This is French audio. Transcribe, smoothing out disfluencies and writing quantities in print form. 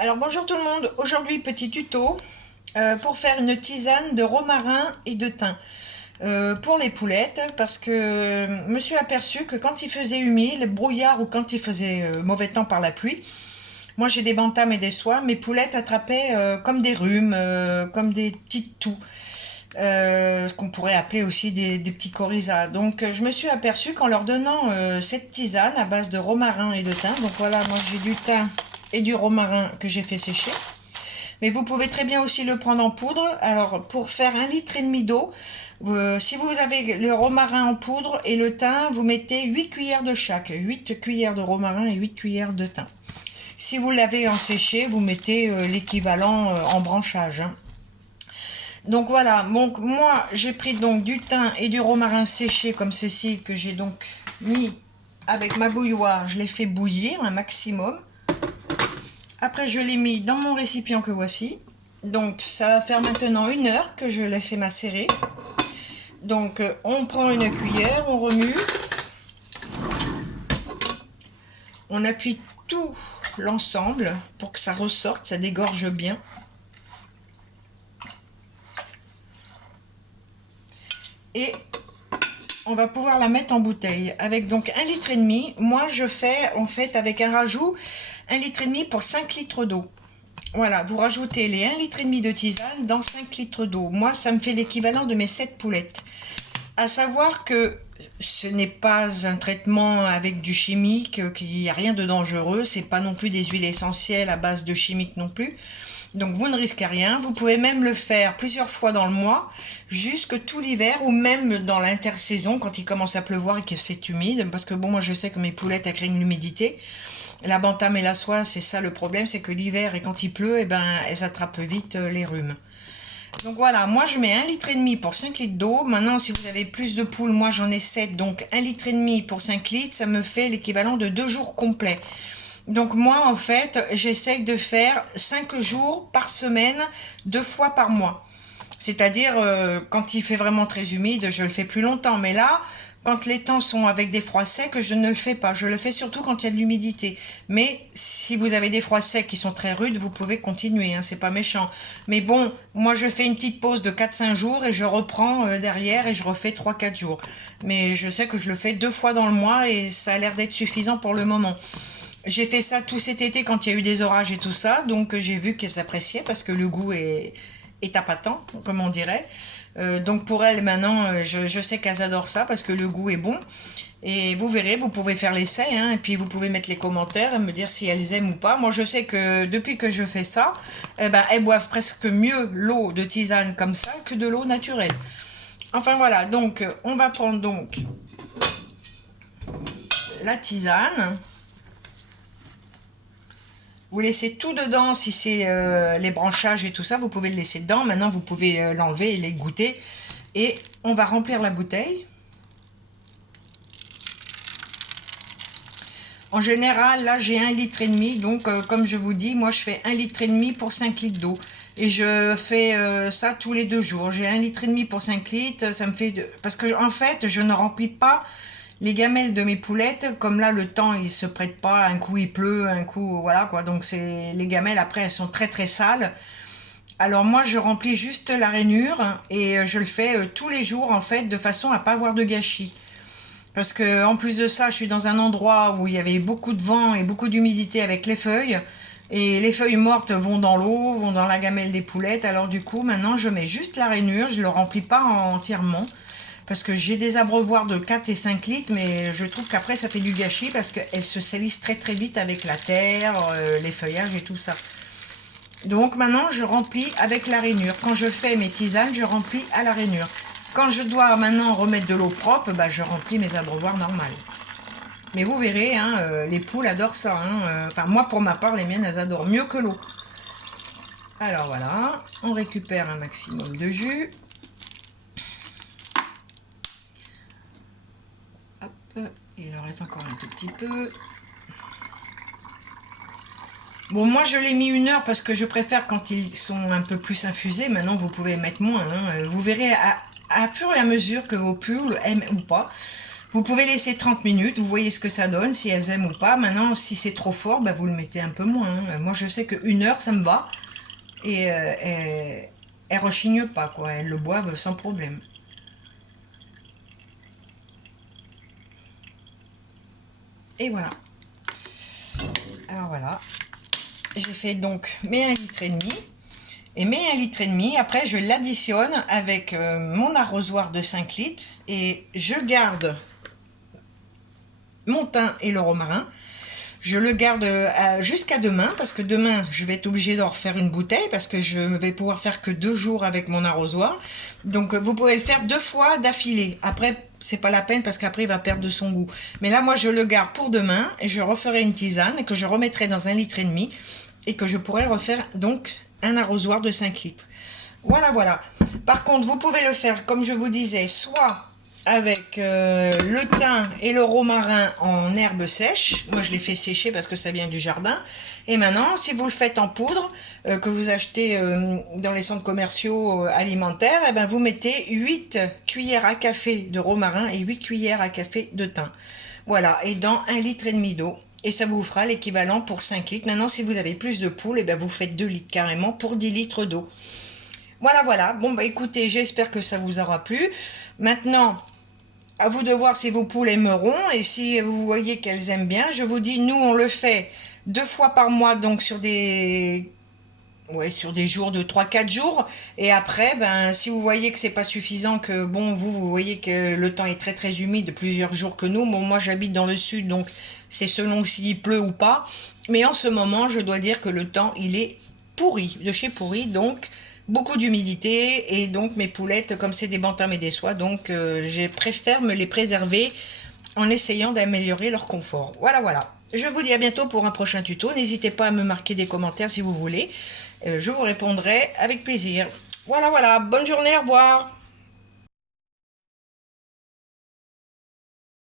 Alors bonjour tout le monde, aujourd'hui petit tuto pour faire une tisane de romarin et de thym pour les poulettes parce que je me suis aperçue que quand il faisait humide, brouillard ou quand il faisait mauvais temps par la pluie, moi j'ai des bantams et des soies, mes poulettes attrapaient comme des rhumes, comme des petites toux. Ce qu'on pourrait appeler aussi des petits coryzas. Donc je me suis aperçue qu'en leur donnant cette tisane à base de romarin et de thym, donc voilà, moi j'ai du thym et du romarin que j'ai fait sécher. Mais vous pouvez très bien aussi le prendre en poudre. Alors pour faire 1,5 litre d'eau, si vous avez le romarin en poudre et le thym, vous mettez 8 cuillères de chaque. 8 cuillères de romarin et 8 cuillères de thym. Si vous l'avez en séché, vous mettez l'équivalent en branchage, hein. Donc voilà, donc moi j'ai pris donc du thym et du romarin séché comme ceci que j'ai donc mis avec ma bouilloire, je l'ai fait bouillir un maximum. Après je l'ai mis dans mon récipient que voici. Donc ça va faire maintenant 1 heure que je l'ai fait macérer. Donc on prend une cuillère, on remue, on appuie tout l'ensemble pour que ça ressorte, ça dégorge bien. Et on va pouvoir la mettre en bouteille avec donc 1,5 litre. Moi je fais en fait avec un rajout 1,5 litre pour 5 litres d'eau. Voilà, vous rajoutez les 1,5 litre de tisane dans 5 litres d'eau. Moi ça me fait l'équivalent de mes 7 poulettes. À savoir que ce n'est pas un traitement avec du chimique, qu'il n'y a rien de dangereux, c'est pas non plus des huiles essentielles à base de chimique non plus. Donc vous ne risquez rien, vous pouvez même le faire plusieurs fois dans le mois, jusque tout l'hiver ou même dans l'intersaison quand il commence à pleuvoir et que c'est humide, parce que bon moi je sais que mes poulettes elles craignent l'humidité. La bantam et la soie, c'est ça le problème, c'est que l'hiver et quand il pleut, eh ben, elles attrapent vite les rhumes. Donc voilà, moi je mets 1,5 litre pour 5 litres d'eau. Maintenant, si vous avez plus de poules, moi j'en ai 7, donc 1,5 litre pour 5 litres, ça me fait l'équivalent de 2 jours complets. Donc moi, en fait, j'essaye de faire 5 jours par semaine, 2 fois par mois. C'est-à-dire, quand il fait vraiment très humide, je le fais plus longtemps. Mais là, quand les temps sont avec des froids secs, je ne le fais pas. Je le fais surtout quand il y a de l'humidité. Mais si vous avez des froids secs qui sont très rudes, vous pouvez continuer, hein, c'est pas méchant. Mais bon, moi je fais une petite pause de 4-5 jours et je reprends derrière et je refais 3-4 jours. Mais je sais que je le fais 2 fois dans le mois et ça a l'air d'être suffisant pour le moment. J'ai fait ça tout cet été quand il y a eu des orages et tout ça, donc j'ai vu qu'elles s'appréciaient parce que le goût est appâtant, comme on dirait. Donc pour elles maintenant, je sais qu'elles adorent ça parce que le goût est bon. Et vous verrez, vous pouvez faire l'essai, hein, et puis vous pouvez mettre les commentaires et me dire si elles aiment ou pas. Moi je sais que depuis que je fais ça, eh ben, elles boivent presque mieux l'eau de tisane comme ça que de l'eau naturelle. Enfin voilà, donc on va prendre donc la tisane. Vous laissez tout dedans, si c'est les branchages et tout ça, vous pouvez le laisser dedans. Maintenant, vous pouvez l'enlever et les goûter. Et on va remplir la bouteille. En général, là, j'ai 1,5 litre. Donc, comme je vous dis, moi, je fais 1,5 litre pour 5 litres d'eau. Et je fais ça tous les 2 jours. J'ai 1,5 litre pour 5 litres. Ça me fait... Parce que, en fait, je ne remplis pas les gamelles de mes poulettes. Comme là, le temps, il se prête pas. Un coup, il pleut. Un coup, voilà, quoi. Donc, c'est les gamelles, après, elles sont très, très sales. Alors, moi, je remplis juste la rainure. Et je le fais tous les jours, en fait, de façon à pas avoir de gâchis. Parce que en plus de ça, je suis dans un endroit où il y avait beaucoup de vent et beaucoup d'humidité avec les feuilles. Et les feuilles mortes vont dans l'eau, vont dans la gamelle des poulettes. Alors du coup, maintenant, je mets juste la rainure. Je ne le remplis pas entièrement. Parce que j'ai des abreuvoirs de 4 et 5 litres. Mais je trouve qu'après, ça fait du gâchis. Parce qu'elles se salissent très très vite avec la terre, les feuillages et tout ça. Donc maintenant, je remplis avec la rainure. Quand je fais mes tisanes, je remplis à la rainure. Quand je dois maintenant remettre de l'eau propre, bah, je remplis mes abreuvoirs normales. Mais vous verrez, hein, les poules adorent ça, hein. Enfin, moi, pour ma part, les miennes, elles adorent mieux que l'eau. Alors voilà, on récupère un maximum de jus. Hop, il en reste encore un tout petit peu. Bon, moi, je l'ai mis 1 heure parce que je préfère quand ils sont un peu plus infusés. Maintenant, vous pouvez mettre moins, hein. Vous verrez à fur et à mesure que vos poules aiment ou pas. Vous pouvez laisser 30 minutes, vous voyez ce que ça donne, si elles aiment ou pas. Maintenant, si c'est trop fort, bah, vous le mettez un peu moins. Hein. Moi, je sais qu'une heure, ça me va. Et elles rechignent pas, quoi. Elles le boivent sans problème. Et voilà. Alors voilà. J'ai fait donc mes 1,5 litre. Et mes 1,5 litre, après je l'additionne avec mon arrosoir de 5 litres. Et je garde mon thym et le romarin. Je le garde jusqu'à demain, parce que demain, je vais être obligée d'en refaire une bouteille, parce que je ne vais pouvoir faire que 2 jours avec mon arrosoir. Donc, vous pouvez le faire 2 fois d'affilée. Après, c'est pas la peine, parce qu'après, il va perdre de son goût. Mais là, moi, je le garde pour demain, et je referai une tisane, et que je remettrai dans 1,5 litre, et que je pourrai refaire, donc, un arrosoir de 5 litres. Voilà, voilà. Par contre, vous pouvez le faire, comme je vous disais, soit avec le thym et le romarin en herbe sèche. Moi, je les fais sécher parce que ça vient du jardin. Et maintenant, si vous le faites en poudre, que vous achetez dans les centres commerciaux alimentaires, et ben vous mettez 8 cuillères à café de romarin et 8 cuillères à café de thym. Voilà, et dans 1,5 litre d'eau. Et ça vous fera l'équivalent pour 5 litres. Maintenant, si vous avez plus de poules, et ben vous faites 2 litres carrément pour 10 litres d'eau. Voilà, voilà. Bon, bah écoutez, j'espère que ça vous aura plu. Maintenant, à vous de voir si vos poules aimeront et si vous voyez qu'elles aiment bien. Je vous dis, nous, on le fait 2 fois par mois, donc sur des jours de 3-4 jours. Et après, ben, si vous voyez que c'est pas suffisant, que bon, vous voyez que le temps est très très humide, plusieurs jours que nous. Bon, moi, j'habite dans le sud, donc c'est selon s'il pleut ou pas. Mais en ce moment, je dois dire que le temps, il est pourri, de chez pourri, donc beaucoup d'humidité. Et donc, mes poulettes, comme c'est des bantams et des soies, donc je préfère me les préserver en essayant d'améliorer leur confort. Voilà, voilà. Je vous dis à bientôt pour un prochain tuto. N'hésitez pas à me marquer des commentaires si vous voulez. Je vous répondrai avec plaisir. Voilà, voilà. Bonne journée, au revoir.